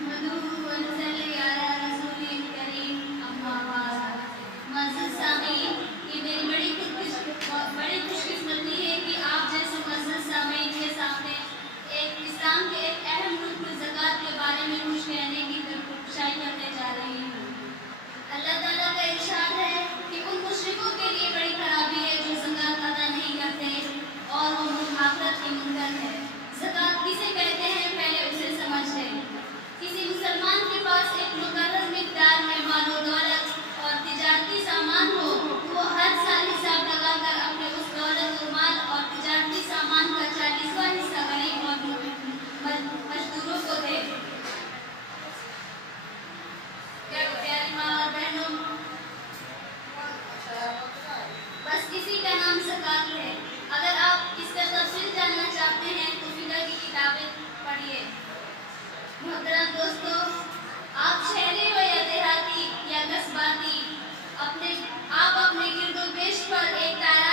मधु वनसली आला रसूली करीम अम्मा बाद। मस्जिद सामीन, ये मेरी बड़ी खुशकिस्मती है कि आप जैसे मस्जिद सामीन के सामने एक इस्लाम के एक अहम रुकन ज़कात के बारे में कुछ कहने की तरफ करने जा रही हूँ। अल्लाह ताला का इरशाद है कि उन मुशरिकों के लिए बड़ी खराबी है जो ज़कात अदा नहीं करते और वो आखिरत के मुनकर है। ज़कात किसे कहते हैं पहले उसे समझ लें। किसी मुसलमान के पास एक मुकर्रर मिक़दार में मालो दौलत और तिजारती सामान हो तो वो हर साल हिसाब लगाकर अपने उस दौलत और माल और तिजारती सामान का 40वां हिस्सा गरीब और मजदूरों को दे। प्यारी माँ और बहनों, बस इसी का नाम ज़कात है। अगर आप इसका तफसील जानना चाहते हैं तो फिक़ह की किताबें पढ़िए। मोहतरम दोस्तों, आप शहरी हो या देहाती या कस्बाती, आप अपने गिरदो पेश पर एक दायरा